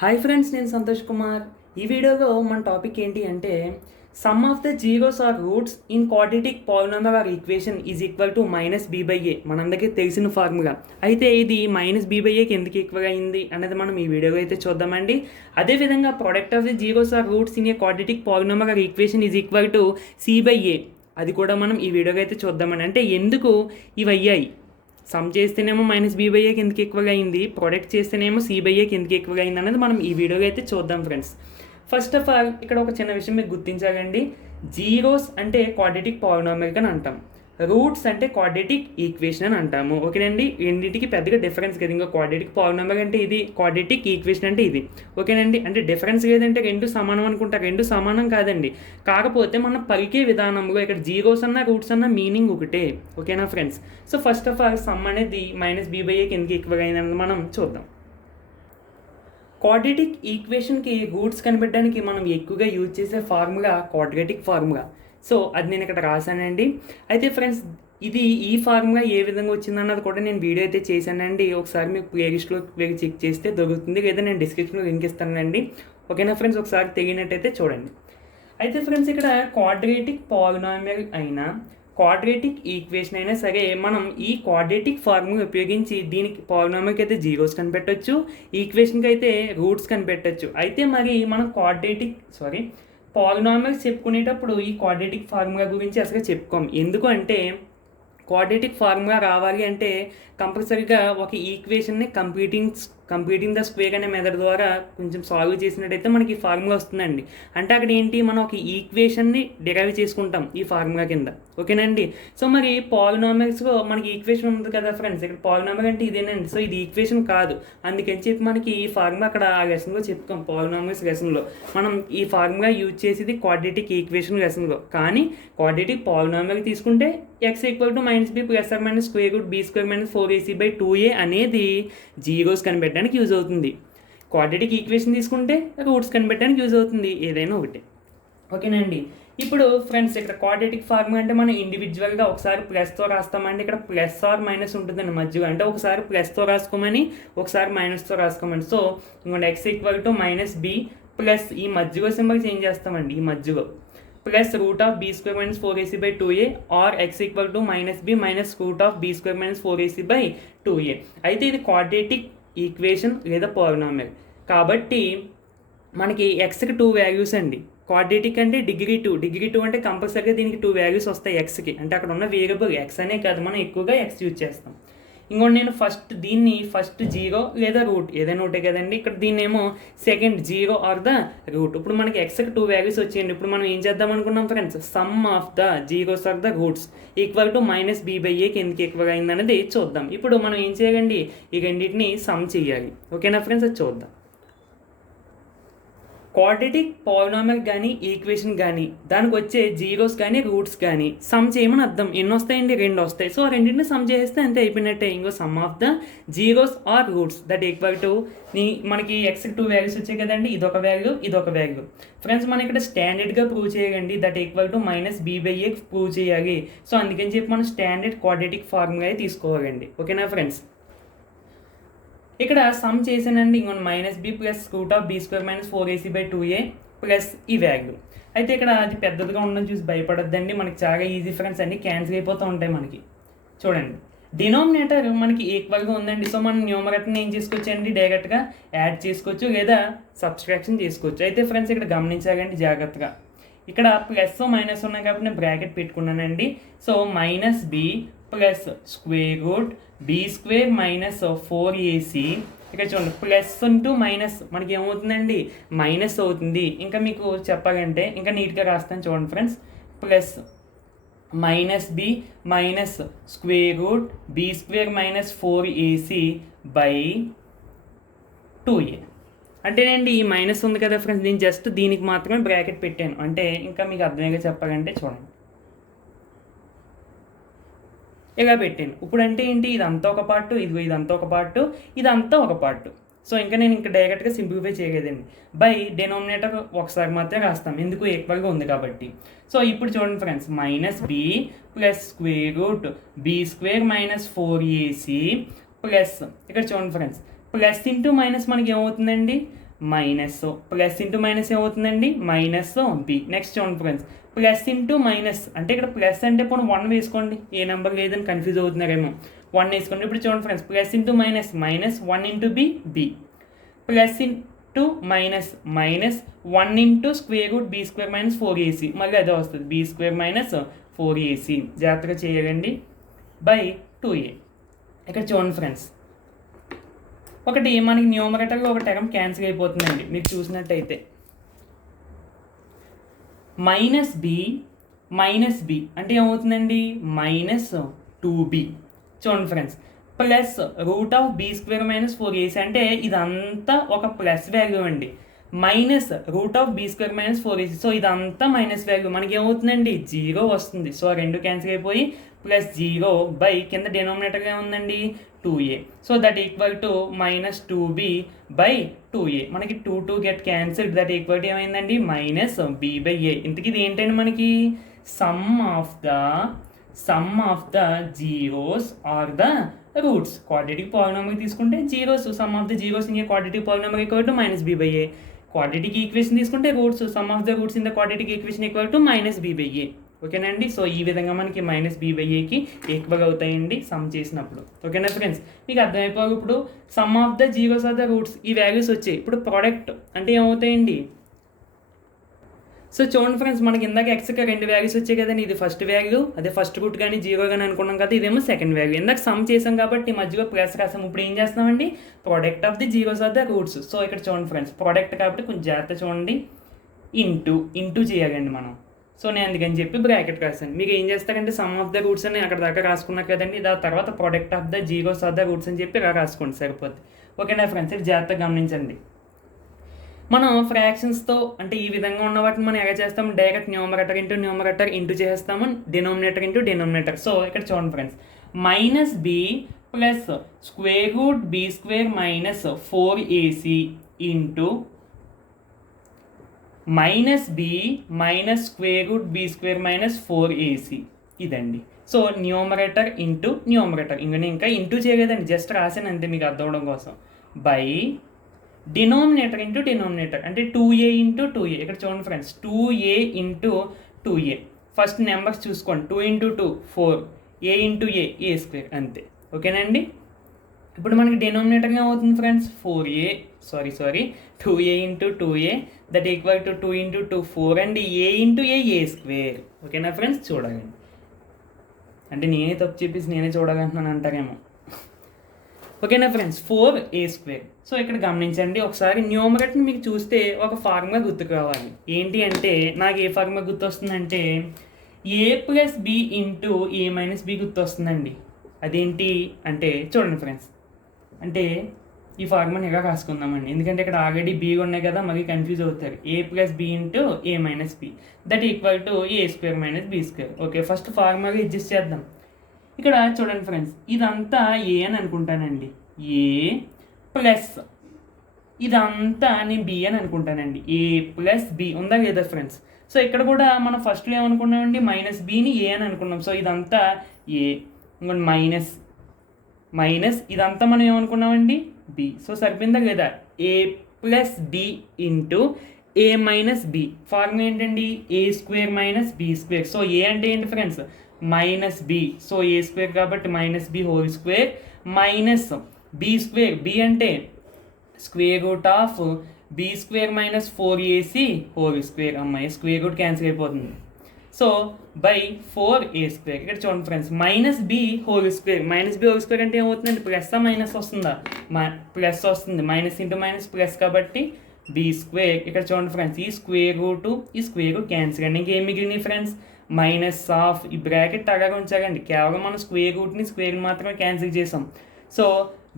Hi friends, నేను సంతోష్ కుమార్. ఈ వీడియోలో మన టాపిక్ ఏంటి అంటే sum of the zeros or roots in quadratic polynomial or equation is equal to -b/a. మనందరికీ తెలిసిన ఫార్ములా. అయితే ఇది -b/aకి ఎందుకు ఈక్వల్ అయింది అనేది మనం ఈ వీడియోలో అయితే చూద్దామండి. అదేవిధంగా product of the zeros or roots in a quadratic polynomial or equation is equal to c/a. అది కూడా మనం ఈ వీడియోలో అయితే చూద్దామండి. అంటే ఎందుకు ఇవి అయ్యాయి, సమ్ చేస్తేనేమో -b/aకి ఎందుకు ఎక్కువగా అయింది, ప్రొడక్ట్ చేస్తేనేమో c/aకి ఎందుకు ఎక్కువగా అయింది అనేది మనం ఈ వీడియోలో అయితే చూద్దాం ఫ్రెండ్స్. ఫస్ట్ ఆఫ్ ఆల్ ఇక్కడ ఒక చిన్న విషయం మీకు గుర్తించాలండి. జీరోస్ అంటే క్వాడ్రాటిక్ పాలినామియల్ అని అంటాం, రూట్స్ అంటే క్వాడ్రాటిక్ ఈక్వేషన్ అని అంటాము. ఓకేనండి, రెండింటికి పెద్దగా డిఫరెన్స్ కదా. ఇంకా క్వాడ్రాటిక్ పాలినామియల్ అంటే ఇది, క్వాడ్రాటిక్ ఈక్వేషన్ అంటే ఇది. ఓకేనండి, అంటే డిఫరెన్స్ లేదంటే రెండు సమానం అనుకుంటా, రెండు సమానం కాదండి. కాకపోతే మనం పలికే విధానంలో ఇక్కడ జీరోస్ అన్న రూట్స్ అన్న మీనింగ్ ఒకటే. ఓకేనా friends? So first of all some అనేది -b/aకి ఎందుకు ఎక్కువగా అయిందని మనం చూద్దాం. క్వాడ్రాటిక్ ఈక్వేషన్కి రూట్స్ కనిపెట్టడానికి మనం ఎక్కువగా యూజ్ చేసే ఫార్ములా క్వాడ్రాటిక్ ఫార్ములా. సో అది నేను ఇక్కడ రాశానండి. అయితే ఫ్రెండ్స్, ఈ ఫార్ములా ఏ విధంగా వచ్చిందన్నది కూడా నేను వీడియో అయితే చేశానండి. ఒకసారి మీకు ప్లేలిస్ట్లో వెళ్ళి చెక్ చేస్తే దొరుకుతుంది, లేదా నేను డిస్క్రిప్షన్లో లింక్ ఇస్తానండి. ఓకేనా ఫ్రెండ్స్, ఒకసారి తెలియనట్టయితే చూడండి. అయితే ఫ్రెండ్స్, ఇక్కడ క్వాడ్రాటిక్ పాలినామియల్ అయినా క్వాడ్రాటిక్ ఈక్వేషన్ అయినా సరే మనం ఈ క్వాడ్రాటిక్ ఫార్ములా ఉపయోగించి దీనికి పాలినామియల్కి అయితే జీరోస్ కనిపెట్టవచ్చు, ఈక్వేషన్కి అయితే రూట్స్ కనిపెట్టవచ్చు. అయితే మరి మనం పాలినామియల్స్ చెప్పుకునేటప్పుడు ఈ క్వాడ్రాటిక్ ఫార్ములా గురించి అసలు చెప్పుకోం. ఎందుకు అంటే క్వాడ్రాటిక్ ఫార్ములా రావాలి అంటే కంపల్సరీగా ఒక ఈక్వేషన్ని కంప్లీటింగ్ ద స్క్వేర్ అనే మెథడ్ ద్వారా కొంచెం సాల్వ్ చేసినట్టయితే మనకి ఈ ఫార్ములా వస్తుందండి. అంటే అక్కడ ఏంటి, మనం ఒక ఈక్వేషన్ని డిరైవ్ చేసుకుంటాం ఈ ఫార్ములా కింద. ఓకేనండి, సో మరి పాలినామియల్స్లో మనకి ఈక్వేషన్ ఉంది కదా ఫ్రెండ్స్, ఇక్కడ పాలినామియల్ అంటే ఇదేనండి. సో ఇది ఈక్వేషన్ కాదు, అందుకని చెప్పి మనకి ఈ ఫార్ములా అక్కడ ఆ లెసన్లో చెప్పుకోం. పాలినామియల్స్ లెసన్లో మనం ఈ ఫార్ములా యూజ్ చేసేది క్వాడ్రాటిక్ ఈక్వేషన్ లెసన్లో. కానీ క్వాడ్రాటిక్ పాలినామియల్ తీసుకుంటే x = -b ± square root b² - 4ac/2a అనేది జీరోస్ కనిపెట్టడానికి యూజ్ అవుతుంది. క్వాడ్రాటిక్ ఈక్వేషన్ తీసుకుంటే రూట్స్ కనిపెట్టడానికి యూజ్ అవుతుంది, ఏదైనా ఒకటి. ఓకేనండి, ఇప్పుడు ఫ్రెండ్స్ ఇక్కడ క్వాడ్రాటిక్ ఫార్ములా అంటే మనం ఇండివిజువల్గా ఒకసారి ప్లస్తో రాస్తామండి. ఇక్కడ ప్లస్ ఆర్ మైనస్ ఉంటుందండి మధ్యలో. అంటే ఒకసారి ప్లస్తో రాసుకోమని, ఒకసారి మైనస్తో రాసుకోమని. సో ఇంకోటి x = -b ప్లస్ ఈ మధ్యలో సింబల్ చేంజ్ చేస్తామండి. ఈ మధ్యలో plus √b² - 4ac/2a or x = -b minus √b² - 4ac/2a. అయితే ఇది క్వాడ్రాటిక్ ఈక్వేషన్ లేదా పాలినామియల్ కాబట్టి మనకి ఎక్స్కి 2 వాల్యూస్ అండి. క్వాడ్రాటిక్ అంటే డిగ్రీ 2 అంటే కంపల్సరీగా దీనికి 2 వాల్యూస్ వస్తాయి ఎక్స్కి. అంటే అక్కడ ఉన్న వేరియబుల్ ఎక్స్ అనే కాదు, మనం ఎక్కువగా ఎక్స్ యూజ్ చేస్తాం. ఇంకోటి నేను ఫస్ట్ జీరో లేదా రూట్ ఏదైనా ఒకటే కదండి. ఇక్కడ దీన్ని ఏమో second zero or the root. ఇప్పుడు మనకి ఎక్స్కి 2 వాల్యూస్ వచ్చేయండి. ఇప్పుడు మనం ఏం చేద్దాం అనుకున్నాం friends, sum of the zeros are the roots equal to -b/aకి ఎందుకు ఎక్కువగా అయిందనేది చూద్దాం. ఇప్పుడు మనం ఏం చేయాలండి, ఈ రెండింటిని సమ్ చేయాలి. ఓకేనా ఫ్రెండ్స్, అది చూద్దాం. క్వాడ్రాటిక్ పాలినామియల్ కానీ ఈక్వేషన్ కానీ దానికి వచ్చే జీరోస్ కానీ రూట్స్ కానీ సమ్ చేయమని అర్థం. ఎన్ని వస్తాయండి, 2 వస్తాయి. సో ఆ రెండింటిని సమ్ చేస్తే అంతే, అయిపోయినట్టే. ఇంకో sum of the zeros or roots that equal to మనకి ఎక్స్కి 2 వాల్యూస్ వచ్చాయి కదండి, ఇదొక వాల్యూ ఇదొక వాల్యూ. ఫ్రెండ్స్, మనం ఇక్కడ స్టాండర్డ్గా ప్రూవ్ చేయాలండి. That equal to -b/a prove చేయాలి. సో అందుకని చెప్పి మనం స్టాండర్డ్ క్వాడ్రాటిక్ ఫార్ములా తీసుకోవాలండి. ఓకేనా ఫ్రెండ్స్, ఇక్కడ సమ్ చేసానండి. ఇంకొక -b plus √b² - 4ac/2a plus ఈ వాల్యూ. అయితే ఇక్కడ అది పెద్దదిగా ఉండడం చూసి భయపడొద్దండి, మనకి చాలా ఈజీ ఫ్రెండ్స్, అన్ని క్యాన్సిల్ అయిపోతూ ఉంటాయి మనకి. చూడండి, డినామినేటర్ మనకి ఈక్వల్గా ఉందండి. సో మనం న్యూమరేటర్ని ఏం చేసుకోవచ్చండి, డైరెక్ట్గా యాడ్ చేసుకోవచ్చు లేదా సబ్స్ట్రాక్షన్ చేసుకోవచ్చు. అయితే ఫ్రెండ్స్, ఇక్కడ గమనించాలండి జాగ్రత్తగా, ఇక్కడ ప్లస్ మైనస్ ఉన్నాయి కాబట్టి నేను బ్రాకెట్ పెట్టుకున్నానండి. So -b plus square route b² - 4ac. ఇక్కడ చూడండి, ప్లస్ ఇంటూ మైనస్ మనకి ఏమవుతుందండి, మైనస్ అవుతుంది. ఇంకా మీకు చెప్పాలంటే ఇంకా నీట్గా రాస్తాను చూడండి friends, plus -b minus square route b² - 4ac/2a. అంటేనండి ఈ మైనస్ ఉంది కదా ఫ్రెండ్స్, నేను జస్ట్ దీనికి మాత్రమే బ్రాకెట్ పెట్టాను. అంటే ఇంకా మీకు అర్థమయ్యేగా చెప్పాలంటే చూడండి, ఇలా పెట్టాను. ఇప్పుడు అంటే ఏంటి, ఇదంతా ఒక పార్ట్, ఇదంతా ఒక పార్ట్, ఇదంతా ఒక పార్ట్. సో ఇంకా నేను డైరెక్ట్గా సింప్లిఫై చేయలేదండి. బై డెనోమినేటర్ ఒకసారి మాత్రమే రాస్తాం, ఎందుకు ఈక్వల్గా ఉంది కాబట్టి. సో ఇప్పుడు చూడండి friends, -b plus square route b² - 4ac plus ఇక్కడ చూడండి ఫ్రెండ్స్, ప్లస్ ఇంటూ మైనస్ మనకి ఏమవుతుందండి, మైనస్ ప్లస్ ఇంటూ మైనస్ ఏమవుతుందండి మైనస్ బి. నెక్స్ట్ చూడండి ఫ్రెండ్స్, ప్లస్ ఇంటూ మైనస్ అంటే ఇక్కడ ప్లస్ అంటే పోనీ 1 వేసుకోండి, ఏ నెంబర్ లేదని కన్ఫ్యూజ్ అవుతున్నారేమో, 1 వేసుకోండి. ఇప్పుడు చూడండి friends, plus into minus minus 1 into b b, plus into minus minus 1 into square root b square minus 4ac, మళ్ళీ అదే వస్తుంది బి స్క్వేర్ మైనస్ 4ac. జాగ్రత్తగా చేయాలండి, బై 2a. ఇక్కడ చూడండి ఫ్రెండ్స్, ఒకటి మనకి న్యూమరేటర్లో ఒక టర్మ్ క్యాన్సిల్ అయిపోతుందండి మీరు చూసినట్టయితే. మైనస్ బి అంటే ఏమవుతుందండి మైనస్ 2b. చూడండి friends, plus root of b square minus 4ac అంటే ఇదంతా ఒక ప్లస్ వాల్యూ అండి, minus root of b square minus 4ac. So ఇదంతా మైనస్ వాల్యూ, మనకి ఏమవుతుందండి 0 వస్తుంది. సో 2 క్యాన్సిల్ అయిపోయి ప్లస్ 0 బై కింద డినోమినేటర్గా ఉందండి 2a. So that equal to minus 2b by 2a. మనకి 2 get cancelled, that equal to ఏమైందండి మైనస్ b బై a. ఇంతకీ ఇది ఏంటండి మనకి sum of the zeros are the roots. Quadratic polynomial తీసుకుంటే zeros, sum of the zeros in a quadratic polynomial equal to minus b by a. Quadratic equation తీసుకుంటే roots, sum of the roots in the quadratic equation equal to minus b by a. ఓకేనండి, so ఈ విధంగా మనకి minus b by ఏకి equal అవుతాయండి sum చేసినప్పుడు. ఓకేనా friends, మీకు అర్థమైపోయి ఇప్పుడు sum of the zeros of the roots ఈ వాల్యూస్ వచ్చాయి. ఇప్పుడు ప్రోడక్ట్ అంటే ఏమవుతాయండి, సో చూడండి ఫ్రెండ్స్, మనకి ఇందాక ఎక్స్కి 2 వాల్యూస్ వచ్చాయి కదండి, ఇది ఫస్ట్ వాల్యూ, అదే ఫస్ట్ రూట్ కానీ 0 కానీ అనుకున్నాం కదా, ఇదేమో సెకండ్ వాల్యూ. ఇందాక సమ్ చేసాం కాబట్టి మధ్యలో ప్లస్ రాసాం. ఇప్పుడు ఏం చేస్తామండి, product of the zeros of the roots. So ఇక్కడ చూడండి ఫ్రెండ్స్, ప్రోడక్ట్ కాబట్టి కొంచెం జాగ్రత్త చూడండి, ఇంటూ చేయాలండి మనం. సో నేను అందుకని చెప్పి బ్రాకెట్ రాశాను. మీరు ఏం చేస్తారంటే సమ్ ఆఫ్ ద రూట్స్ అని అక్కడ దాకా రాసుకున్నారు కదండి, దాని తర్వాత product of the zeros of the roots అని చెప్పి రాసుకోండి సరిపోద్ది. ఓకేనా ఫ్రెండ్స్, ఇది జాగ్రత్తగా గమనించండి. మనం ఫ్రాక్షన్స్తో అంటే ఈ విధంగా ఉన్న వాటిని మనం ఎలా చేస్తాం, డైరెక్ట్ న్యూమరేటర్ ఇంటూ చేస్తాము, డినోమినేటర్ ఇంటూ డినోమినేటర్. సో ఇక్కడ చూడండి friends, minus b plus square root b square minus 4ac into minus b minus square root b square minus 4ac ఇదండి. సో న్యూమరేటర్ ఇంటూ న్యూమరేటర్, ఇంకా into చేయలేదండి, just రాసాను అంతే మీకు అర్థం అవడం కోసం, బై డినోమినేటర్ ఇంటూ డినోమినేటర్ అంటే 2a ఇంటూ 2a. ఇక్కడ చూడండి friends, 2a into 2a, first numbers చూసుకోండి, 2 into 2 4, a into a square అంతే. ఓకేనండి, ఇప్పుడు మనకి డినోమినేటర్గా అవుతుంది friends 2a into 2a that equal to 2 into 2 4 and a into a square. ఓకేనా ఫ్రెండ్స్, చూడండి అంటే నేనే తప్పు చెప్పేసి నేనే చూడగలుగుతున్నాను అంటారేమో. ఓకేనా ఫ్రెండ్స్, 4a స్క్వేర్. సో ఇక్కడ గమనించండి ఒకసారి, న్యూమరేటర్ని మీకు చూస్తే ఒక ఫార్ములా గుర్తుకు రావాలి. ఏంటి అంటే నాకు ఏ ఫార్ములా గుర్తు వస్తుందంటే a plus b into a minus b గుర్తు వస్తుందండి. అదేంటి అంటే చూడండి ఫ్రెండ్స్, అంటే ఈ ఫార్ములాని ఎలా రాసుకుందామండి, ఎందుకంటే ఇక్కడ ఆల్రెడీ b ఉన్నాయి కదా, మళ్ళీ కన్ఫ్యూజ్ అవుతారు. a plus b into a minus b that equal to a square minus b square. Okay, first formula adjust చేద్దాం. ఇక్కడ చూడండి ఫ్రెండ్స్, ఇదంతా ఏ అని అనుకుంటానండి, ఏ ప్లస్ ఇదంతా నేను బి అని అనుకుంటానండి, ఏ ప్లస్ బి ఉందా లేదా ఫ్రెండ్స్. సో ఇక్కడ కూడా మనం ఫస్ట్లో ఏమనుకున్నామండి, మైనస్ బిని ఏ అని అనుకున్నాం. సో ఇదంతా ఏ, ఇంకోటి మైనస్ ఇదంతా మనం ఏమనుకున్నామండి బి. సో సరిపోయిందా లేదా, a plus b into a minus b. Formula ఏంటండి, a square minus b square. So a అంటే ఏంటి friends, minus b. So a square కాబట్టి minus b whole square minus b square, b అంటే square root of b square minus 4ac whole square. అమ్మాయి square root cancel అయిపోతుంది. So by 4a square. ఇక్కడ చూడండి friends, minus b whole square అంటే ఏమవుతుందండి, plus minus వస్తుందా, plus వస్తుంది, minus into minus plus కాబట్టి బి స్క్వేర్. ఇక్కడ చూడండి ఫ్రెండ్స్, ఈ స్క్వేర్ రూట్ క్యాన్సిల్ అండి. ఇంకేం మిగిలినాయి ఫ్రెండ్స్, మైనస్ ఆఫ్ ఈ బ్రాకెట్ అలాగే ఉంచాలండి, కేవలం మనం స్క్వేర్ మాత్రమే క్యాన్సిల్ చేసాం. So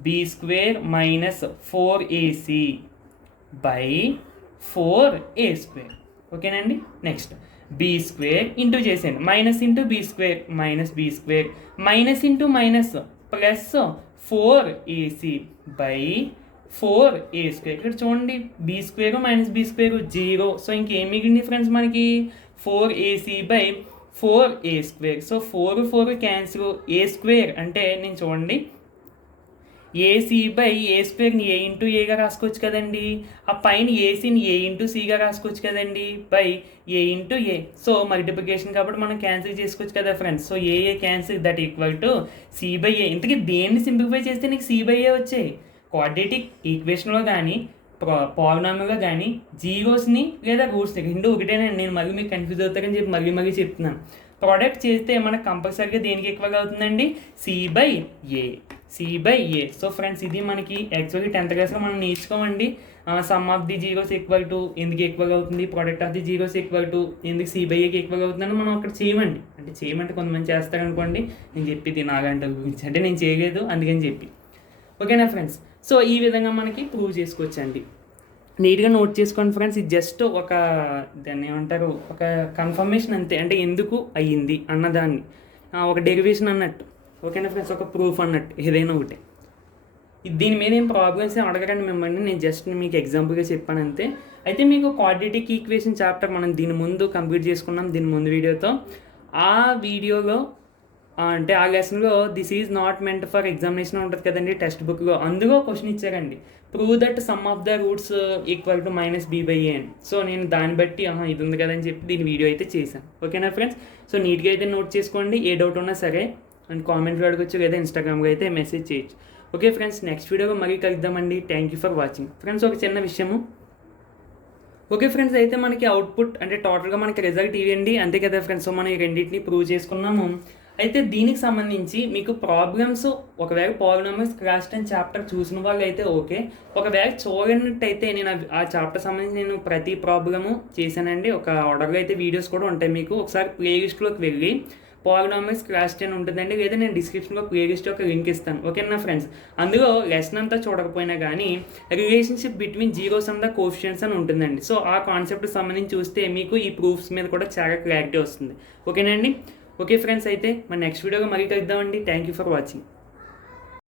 b square minus 4ac by 4a square. ఓకేనండి, నెక్స్ట్ బి స్క్వేర్ ఇంటూ చేసేయండి, minus into b square minus b square, minus into minus plus 4ac by 4a square. ఇక్కడ చూడండి, b square minus b square 0. So ఇంకేం మిగిలింది friends మనకి, 4ac by 4a square. So 4 cancel, A square అంటే నేను చూడండి AC/A² ఏ into ఏగా రాసుకోవచ్చు కదండి. ఆ పైన ఏసీని ఏ ఇంటూ సిగా రాసుకోవచ్చు కదండి, by A into A. So multiplication కాబట్టి మనం క్యాన్సిల్ చేసుకోవచ్చు కదా friends. So A cancel, that equal to C/A. ఇంతకీ దేన్ని సింప్లిఫై చేస్తే నీకు C/A వచ్చాయి? క్వాడ్రేటిక్ ఈక్వేషన్లో కానీ పాలినామిల్లో కానీ జీరోస్ని లేదా రూట్స్ని రెండు ఒకటేనండి. నేను మళ్ళీ మీకు కన్ఫ్యూజ్ అవుతారని చెప్పి మళ్ళీ చెప్తున్నాను. ప్రోడక్ట్ చేస్తే మనకు కంపల్సరీగా దేనికి ఎక్కువగా అవుతుందండి? C/A. సో ఫ్రెండ్స్, ఇది మనకి యాక్చువల్లీ 10th క్లాస్లో మనం నేర్చుకోమండి. Sum of the zeros equal to ఎందుకు ఎక్కువగా అవుతుంది, product of the zeros equal to ఎందుకు C/Aకి ఎక్కువగా అవుతుందని మనం అక్కడ చేయమంటే కొంతమంది చేస్తారనుకోండి. నేను చెప్పేది నాగంటల గురించి, అంటే నేను చేయలేదు అందుకని చెప్పి. ఓకేనా ఫ్రెండ్స్? సో ఈ విధంగా మనకి ప్రూవ్ చేసుకోవచ్చండి. నీట్గా నోట్ చేసుకోండి ఫ్రెండ్స్. ఇది జస్ట్ ఒక దాన్ని ఏమంటారు, ఒక కన్ఫర్మేషన్ అంతే. అంటే ఎందుకు అయ్యింది అన్నదాన్ని, ఒక డెరివేషన్ అన్నట్టు. ఓకేనా ఫ్రెండ్స్? ఒక ప్రూఫ్ అన్నట్టు ఏదైనా ఒకటి. దీని మీద ఏం ప్రాబ్లమ్స్ ఏం అడగరండి మిమ్మల్ని, నేను జస్ట్ మీకు ఎగ్జాంపుల్గా చెప్పాను అంతే. అయితే మీకు క్వాడ్రేటిక్ ఈక్వేషన్ చాప్టర్ మనం దీని ముందు కంప్లీట్ చేసుకున్నాం, దీని ముందు వీడియోతో. ఆ వీడియోలో అంటే ఆ లెసన్లో this is not meant for examination ఉంటుంది కదండి టెక్స్ట్ బుక్లో, అందులో క్వశ్చన్ ఇచ్చారండి, prove that sum of the roots equal to -b/a అని. సో నేను దాన్ని బట్టి ఇది ఉంది కదని చెప్పి దీని వీడియో అయితే చేశాను. ఓకేనా ఫ్రెండ్స్? సో నీట్గా అయితే నోట్ చేసుకోండి. ఏ డౌట్ ఉన్నా సరే అండ్ కామెంట్లో అడగచ్చు, లేదా ఇన్స్టాగ్రామ్లో అయితే మెసేజ్ చేయొచ్చు. ఓకే ఫ్రెండ్స్, నెక్స్ట్ వీడియోలో మరీ కలుద్దామండి. Thank you for watching. Friends, ఒక చిన్న విషయము. ఓకే ఫ్రెండ్స్, అయితే మనకి అవుట్పుట్ అంటే టోటల్గా మనకి రిజల్ట్ ఇవ్వండి, అంతే కదా ఫ్రెండ్స్. సో మనం ఈ రెండింటిని ప్రూవ్ చేసుకున్నాము. అయితే దీనికి సంబంధించి మీకు ప్రాబ్లమ్స్, ఒకవేళ పాలినామియల్స్ క్రాస్డ్ అని చాప్టర్ చూసిన వాళ్ళు అయితే ఓకే. ఒకవేళ చూడనట్టయితే నేను ఆ చాప్టర్ సంబంధించి నేను ప్రతి ప్రాబ్లము చేశానండి. ఒక ఆర్డర్లో అయితే వీడియోస్ కూడా ఉంటాయి మీకు. ఒకసారి ప్లేలిస్ట్లోకి వెళ్ళి పాలినామియల్స్ క్రాస్డ్ అని ఉంటుందండి, లేదా నేను డిస్క్రిప్షన్లో ప్లేలిస్ట్ ఒక లింక్ ఇస్తాను. ఓకేనా ఫ్రెండ్స్? అందులో లెసన్ అంతా చూడకపోయినా కానీ relationship between zeros and the coefficients అని ఉంటుందండి. సో ఆ కాన్సెప్ట్ సంబంధించి చూస్తే మీకు ఈ ప్రూఫ్స్ మీద కూడా చాలా క్లారిటీ వస్తుంది. ఓకేనండి? ఓకే ఫ్రెండ్స్, అయితే మన నెక్స్ట్ వీడియోగా మళ్ళీ కలుద్దామండి. Thank you for watching.